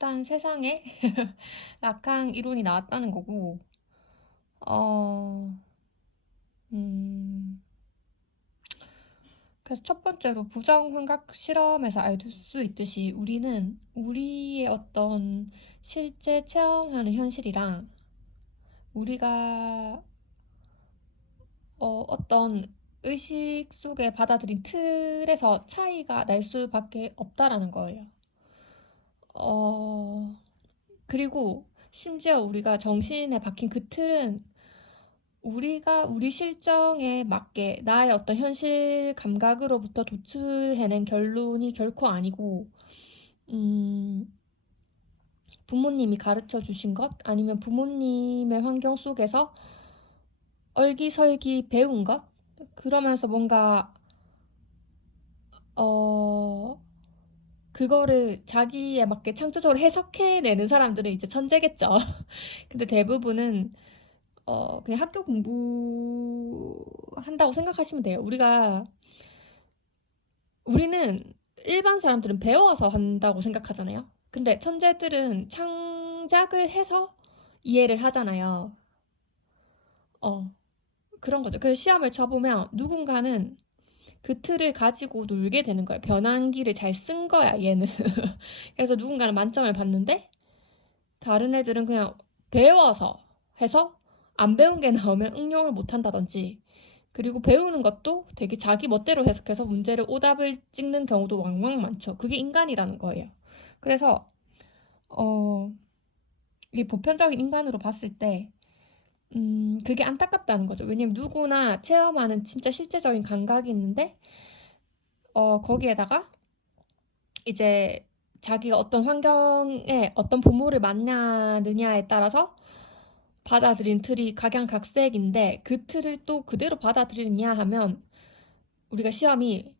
일단 세상에 락항 이론이 나왔다는 거고, 어, 음, 그래서 첫 번째로 부정환각 실험에서 알 수 있듯이 우리는 우리의 어떤 실제 체험하는 현실이랑 우리가 어떤 의식 속에 받아들인 틀에서 차이가 날 수밖에 없다라는 거예요. 어, 그리고 심지어 우리가 정신에 박힌 그 틀은 우리가 우리 실정에 맞게 나의 어떤 현실 감각으로부터 도출해낸 결론이 결코 아니고, 음, 부모님이 가르쳐 주신 것, 아니면 부모님의 환경 속에서 얼기설기 배운 것, 그러면서 뭔가, 어, 그거를 자기에 맞게 창조적으로 해석해내는 사람들은 이제 천재겠죠. 근데 대부분은 그냥 학교 공부한다고 생각하시면 돼요. 우리는 일반 사람들은 배워서 한다고 생각하잖아요. 근데 천재들은 창작을 해서 이해를 하잖아요. 어, 그런 거죠. 그래서 시험을 쳐보면 누군가는 그 틀을 가지고 놀게 되는 거예요. 변환기를 잘 쓴 거야, 얘는. 그래서 누군가는 만점을 받는데 다른 애들은 그냥 배워서 해서 안 배운 게 나오면 응용을 못 한다든지, 그리고 배우는 것도 되게 자기 멋대로 해석해서 문제를 오답을 찍는 경우도 왕왕 많죠. 그게 인간이라는 거예요. 그래서 어, 이게 보편적인 인간으로 봤을 때 그게 안타깝다는 거죠. 왜냐면 누구나 체험하는 진짜 실제적인 감각이 있는데 거기에다가 이제 자기가 어떤 환경에 어떤 부모를 만나느냐에 따라서 받아들인 틀이 각양각색인데 그 틀을 또 그대로 받아들이느냐 하면 우리가 시험이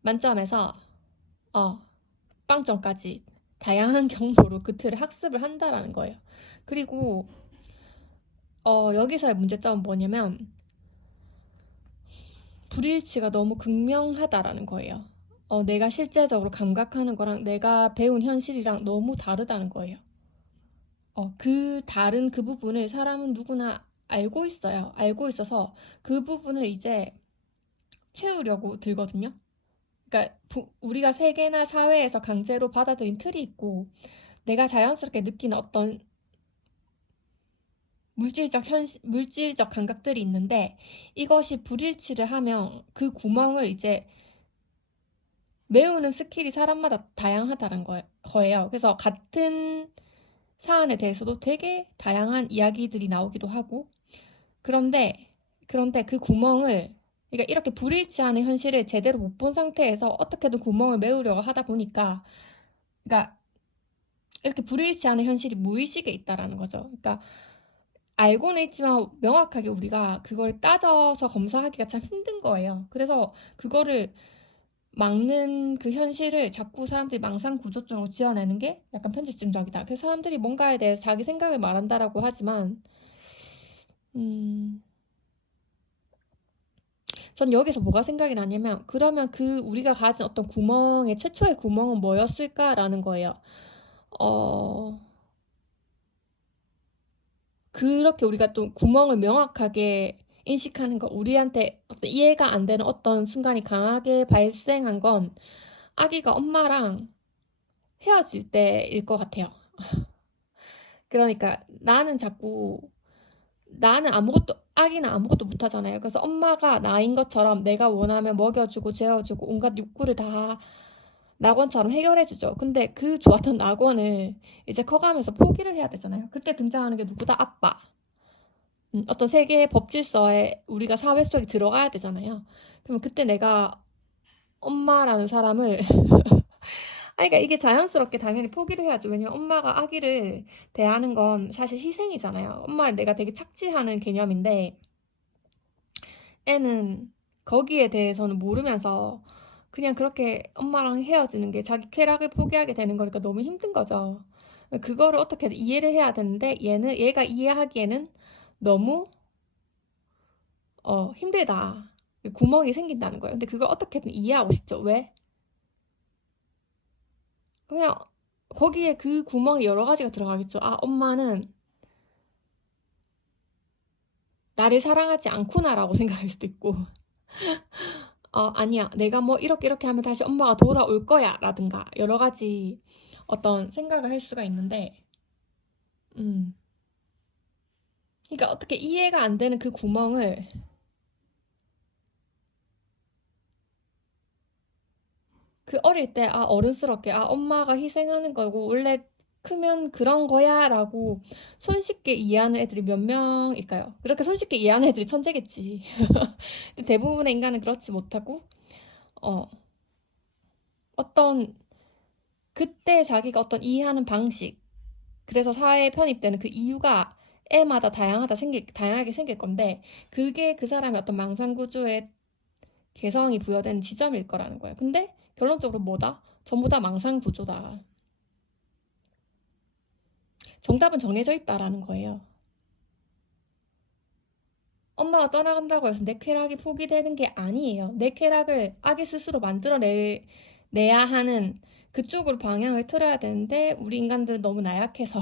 만점에서 어, 빵점까지 다양한 경로로 그 틀을 학습을 한다라는 거예요. 그리고 여기서의 문제점은 뭐냐면 불일치가 너무 극명하다라는 거예요. 내가 실제적으로 감각하는 거랑 내가 배운 현실이랑 너무 다르다는 거예요. 그 다른 그 부분을 사람은 누구나 알고 있어요. 알고 있어서 그 부분을 이제 채우려고 들거든요. 그러니까 우리가 세계나 사회에서 강제로 받아들인 틀이 있고 내가 자연스럽게 느끼는 어떤 물질적 감각들이 있는데 이것이 불일치를 하면 그 구멍을 이제 메우는 스킬이 사람마다 다양하다는 거예요. 그래서 같은 사안에 대해서도 되게 다양한 이야기들이 나오기도 하고 그런데 그 구멍을 그러니까 이렇게 불일치하는 현실을 제대로 못 본 상태에서 어떻게든 구멍을 메우려고 하다 보니까 그러니까 이렇게 불일치하는 현실이 무의식에 있다라는 거죠. 그러니까 알고는 있지만 명확하게 우리가 그걸 따져서 검사하기가 참 힘든 거예요. 그래서 그거를 막는 그 현실을 자꾸 사람들이 망상 구조적으로 지어내는 게 약간 편집증적이다. 그래서 사람들이 뭔가에 대해서 자기 생각을 말한다라고 하지만, 음, 전 여기서 뭐가 생각이 나냐면, 그러면 그 우리가 가진 어떤 구멍의 최초의 구멍은 뭐였을까라는 거예요. 어, 그렇게 우리가 또 구멍을 명확하게 인식하는 거, 우리한테 어떤 이해가 안 되는 어떤 순간이 강하게 발생한 건 아기가 엄마랑 헤어질 때일 것 같아요. 그러니까 나는 아기는 아무것도 못하잖아요. 그래서 엄마가 나인 것처럼 내가 원하면 먹여주고 재워주고 온갖 욕구를 다 낙원처럼 해결해주죠. 근데 그 좋았던 낙원을 이제 커가면서 포기를 해야 되잖아요. 그때 등장하는 게 누구다? 아빠. 어떤 세계의 법질서에 우리가 사회 속에 들어가야 되잖아요. 그러면 그때 내가 엄마라는 사람을 아니, 그러니까 이게 자연스럽게 당연히 포기를 해야죠. 왜냐면 엄마가 아기를 대하는 건 사실 희생이잖아요. 엄마를 내가 되게 착취하는 개념인데 애는 거기에 대해서는 모르면서 그냥 그렇게 엄마랑 헤어지는 게 자기 쾌락을 포기하게 되는 거니까 너무 힘든 거죠. 그거를 어떻게든 이해를 해야 되는데 얘가 이해하기에는 너무 힘들다. 구멍이 생긴다는 거예요. 근데 그걸 어떻게든 이해하고 싶죠. 왜? 그냥 거기에 그 구멍에 여러 가지가 들어가겠죠. 아, 엄마는 나를 사랑하지 않구나라고 생각할 수도 있고, 아니야, 내가 뭐 이렇게 이렇게 하면 다시 엄마가 돌아올 거야 라든가 여러 가지 어떤 생각을 할 수가 있는데, 음. 그러니까 어떻게 이해가 안 되는 그 구멍을 그 어릴 때, 어른스럽게, 엄마가 희생하는 거고, 원래 크면 그런 거야, 라고 손쉽게 이해하는 애들이 몇 명일까요? 그렇게 손쉽게 이해하는 애들이 천재겠지. 근데 대부분의 인간은 그렇지 못하고, 어, 어떤, 그때 자기가 어떤 이해하는 방식, 그래서 사회에 편입되는 그 이유가 애마다 다양하게 생길 건데, 그게 그 사람의 어떤 망상구조의 개성이 부여되는 지점일 거라는 거예요. 근데 결론적으로 뭐다? 전부 다 망상구조다. 정답은 정해져 있다라는 거예요. 엄마가 떠나간다고 해서 내 쾌락이 포기되는 게 아니에요. 내 쾌락을 아기 스스로 내야 하는 그쪽으로 방향을 틀어야 되는데 우리 인간들은 너무 나약해서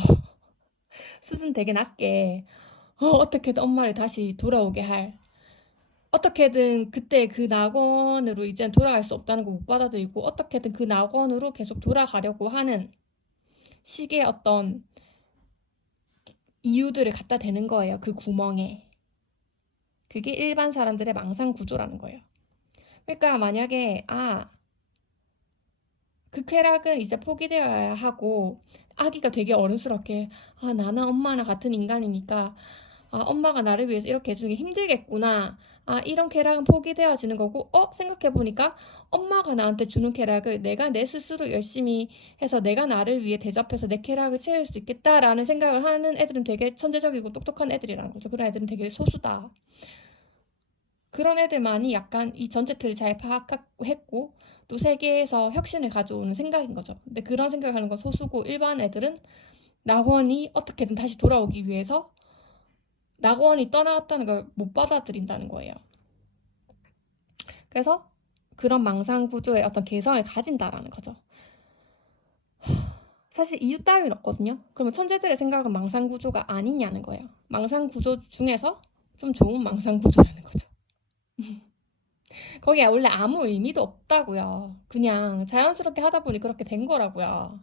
수준 되게 낮게 어떻게든 엄마를 다시 돌아오게 할 어떻게든 그때 그 낙원으로 이제 돌아갈 수 없다는 거 못 받아들이고 어떻게든 그 낙원으로 계속 돌아가려고 하는 식의 어떤 이유들을 갖다 대는 거예요. 그 구멍에. 그게 일반 사람들의 망상 구조라는 거예요. 그러니까 만약에 그 쾌락은 이제 포기되어야 하고 아기가 되게 어른스럽게 나는 엄마나 같은 인간이니까 엄마가 나를 위해서 이렇게 해주는 게 힘들겠구나. 이런 쾌락은 포기되어지는 거고 생각해보니까 엄마가 나한테 주는 쾌락을 내가 내 스스로 열심히 해서 내가 나를 위해 대접해서 내 쾌락을 채울 수 있겠다라는 생각을 하는 애들은 되게 천재적이고 똑똑한 애들이라는 거죠. 그런 애들은 되게 소수다. 그런 애들만이 약간 이 전체 틀을 잘 파악했고 또 세계에서 혁신을 가져오는 생각인 거죠. 근데 그런 생각을 하는 건 소수고 일반 애들은 낙원이 어떻게든 다시 돌아오기 위해서 낙원이 떠나갔다는 걸 못 받아들인다는 거예요. 그래서 그런 망상 구조의 어떤 개성을 가진다라는 거죠. 사실 이유 따위는 없거든요. 그러면 천재들의 생각은 망상 구조가 아니냐는 거예요. 망상 구조 중에서 좀 좋은 망상 구조라는 거죠. 거기에 원래 아무 의미도 없다고요. 그냥 자연스럽게 하다 보니 그렇게 된 거라고요.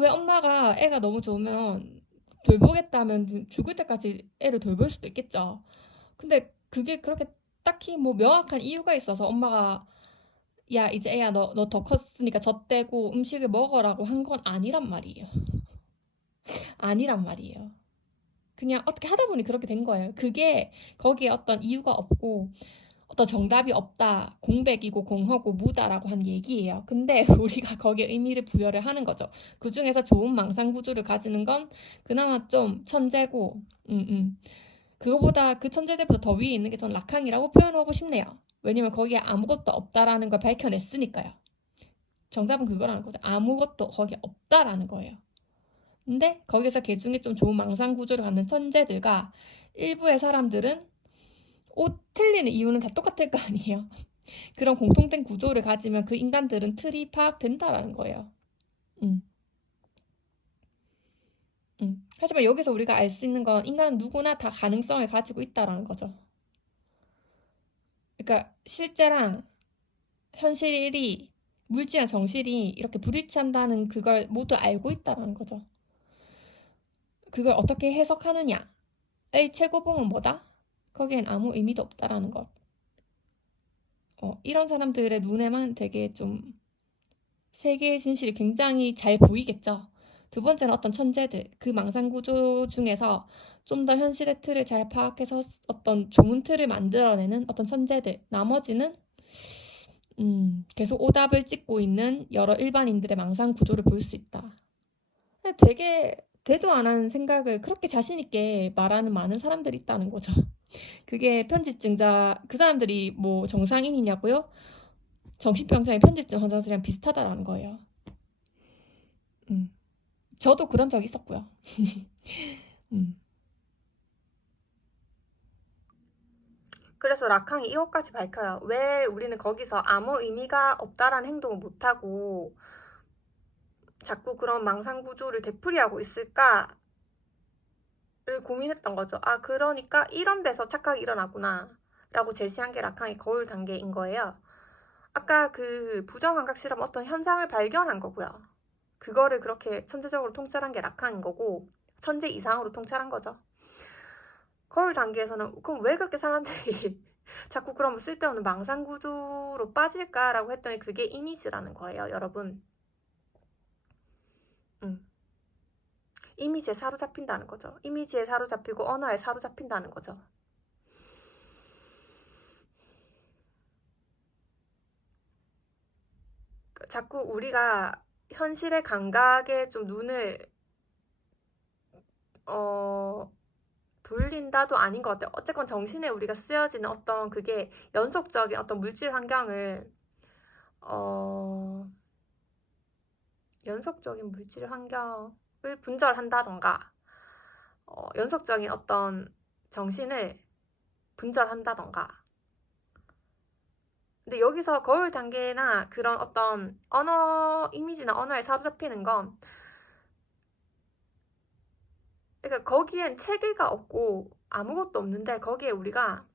왜 엄마가 애가 너무 좋으면 돌보겠다면 죽을 때까지 애를 돌볼 수도 있겠죠. 근데 그게 그렇게 딱히 뭐 명확한 이유가 있어서 엄마가 야 이제 애야 너 더 컸으니까 젖대고 음식을 먹어라고 한 건 아니란 말이에요. 아니란 말이에요. 그냥 어떻게 하다 보니 그렇게 된 거예요. 그게 거기에 어떤 이유가 없고 어떤 정답이 없다, 공백이고 공허고 무다라고 한 얘기예요. 근데 우리가 거기에 의미를 부여를 하는 거죠. 그 중에서 좋은 망상 구조를 가지는 건 그나마 좀 천재고, 그거보다 그 천재들보다 더 위에 있는 게 전 라캉이라고 표현하고 싶네요. 왜냐면 거기에 아무것도 없다라는 걸 밝혀냈으니까요. 정답은 그거라는 거죠. 아무것도 거기에 없다라는 거예요. 근데 거기서 개 중에 좀 좋은 망상 구조를 갖는 천재들과 일부의 사람들은 옷 틀리는 이유는 다 똑같을 거 아니에요. 그런 공통된 구조를 가지면 그 인간들은 틀이 파악된다라는 거예요. 음, 하지만 여기서 우리가 알 수 있는 건 인간은 누구나 다 가능성을 가지고 있다라는 거죠. 그러니까 실제랑 현실이 물질이랑 정실이 이렇게 불일치한다는 그걸 모두 알고 있다라는 거죠. 그걸 어떻게 해석하느냐의 최고봉은 뭐다? 거기엔 아무 의미도 없다라는 것. 이런 사람들의 눈에만 되게 좀 세계의 진실이 굉장히 잘 보이겠죠. 두 번째는 어떤 천재들, 그 망상 구조 중에서 좀 더 현실의 틀을 잘 파악해서 어떤 좋은 틀을 만들어내는 어떤 천재들. 나머지는 계속 오답을 찍고 있는 여러 일반인들의 망상 구조를 볼 수 있다. 되게 되도 안 하는 생각을 그렇게 자신 있게 말하는 많은 사람들이 있다는 거죠. 그게 편집증자, 그 사람들이 뭐 정상인이냐고요? 정신병자의 편집증 환자들이랑 비슷하다라는 거예요. 음. 저도 그런 적 있었고요. 음. 그래서 라캉이 이것까지 밝혀요. 왜 우리는 거기서 아무 의미가 없다라는 행동을 못하고 자꾸 그런 망상 구조를 되풀이하고 있을까를 고민했던 거죠. 아, 그러니까 이런 데서 착각이 일어나구나 라고 제시한 게 라칸의 거울 단계인 거예요. 아까 그 부정감각 실험 어떤 현상을 발견한 거고요. 그거를 그렇게 천재적으로 통찰한 게 라칸인 거고, 천재 이상으로 통찰한 거죠. 거울 단계에서는 그럼 왜 그렇게 사람들이 자꾸 그런 쓸데없는 망상 구조로 빠질까라고 했더니 그게 이미지라는 거예요, 여러분. 이미지에 사로잡힌다는 거죠. 이미지에 사로잡히고 언어에 사로잡힌다는 거죠. 자꾸 우리가 현실의 감각에 좀 눈을 돌린다도 아닌 것 같아요. 어쨌건 정신에 우리가 쓰여지는 어떤 그게 연속적인 어떤 물질 환경을 연속적인 물질 환경을 분절한다던가 연속적인 어떤 정신을 분절한다던가. 근데 여기서 거울 단계나 그런 어떤 언어, 이미지나 언어에 사로잡히는 건 그러니까 거기엔 체계가 없고 아무것도 없는데 거기에 우리가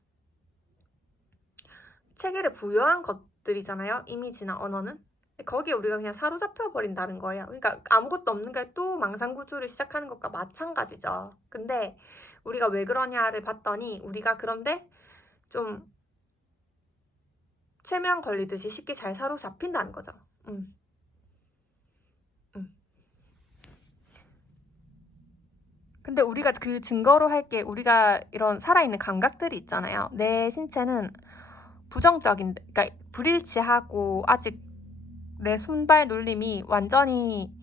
체계를 부여한 것들이잖아요. 이미지나 언어는. 거기에 우리가 그냥 사로잡혀 버린다는 거예요. 그러니까 아무것도 없는 게 또 망상구조를 시작하는 것과 마찬가지죠. 근데 우리가 왜 그러냐를 봤더니 우리가 그런데 좀 최면 걸리듯이 쉽게 잘 사로잡힌다는 거죠. 근데 우리가 그 증거로 할 게 우리가 이런 살아있는 감각들이 있잖아요. 내 신체는 부정적인, 그러니까 불일치하고 아직 내 손발 눌림이 완전히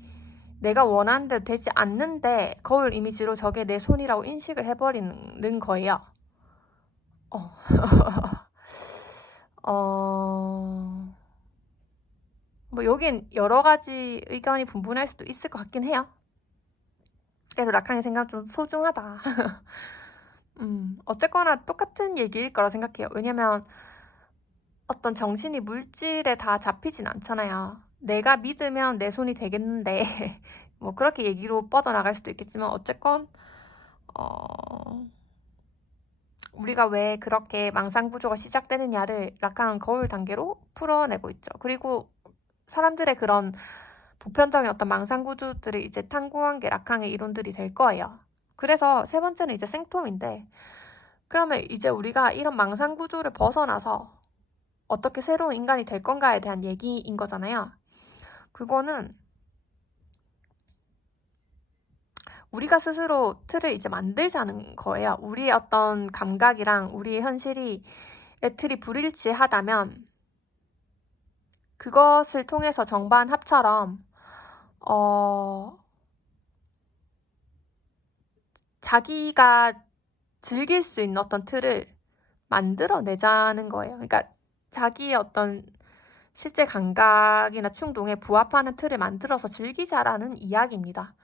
내가 원하는 대로 되지 않는데 거울 이미지로 저게 내 손이라고 인식을 해버리는 거예요. 뭐 여긴 여러 가지 의견이 분분할 수도 있을 것 같긴 해요. 그래서 라칸의 생각은 좀 소중하다. 어쨌거나 똑같은 얘기일 거라 생각해요. 왜냐면 어떤 정신이 물질에 다 잡히진 않잖아요. 내가 믿으면 내 손이 되겠는데 뭐 그렇게 얘기로 뻗어나갈 수도 있겠지만 어쨌건 우리가 왜 그렇게 망상구조가 시작되느냐를 라칸은 거울 단계로 풀어내고 있죠. 그리고 사람들의 그런 보편적인 어떤 망상구조들을 이제 탐구한 게 라칸의 이론들이 될 거예요. 그래서 세 번째는 이제 생톰인데 그러면 이제 우리가 이런 망상구조를 벗어나서 어떻게 새로운 인간이 될 건가에 대한 얘기인 거잖아요. 그거는 우리가 스스로 틀을 이제 만들자는 거예요. 우리의 어떤 감각이랑 우리의 현실이 틀이 불일치하다면 그것을 통해서 정반합처럼 자기가 즐길 수 있는 어떤 틀을 만들어내자는 거예요. 그러니까 자기의 어떤 실제 감각이나 충동에 부합하는 틀을 만들어서 즐기자라는 이야기입니다.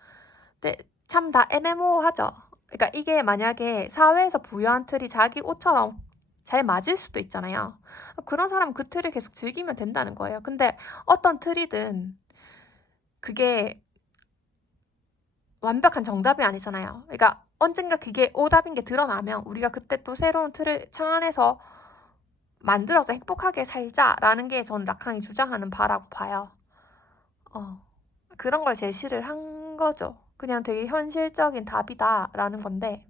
근데 참 다 애매모호하죠. 그러니까 이게 만약에 사회에서 부여한 틀이 자기 옷처럼 잘 맞을 수도 있잖아요. 그런 사람은 그 틀을 계속 즐기면 된다는 거예요. 근데 어떤 틀이든 그게 완벽한 정답이 아니잖아요. 그러니까 언젠가 그게 오답인 게 드러나면 우리가 그때 또 새로운 틀을 창안해서 만들어서 행복하게 살자라는 게 전 라칸이 주장하는 바라고 봐요. 그런 걸 제시를 한 거죠. 그냥 되게 현실적인 답이다라는 건데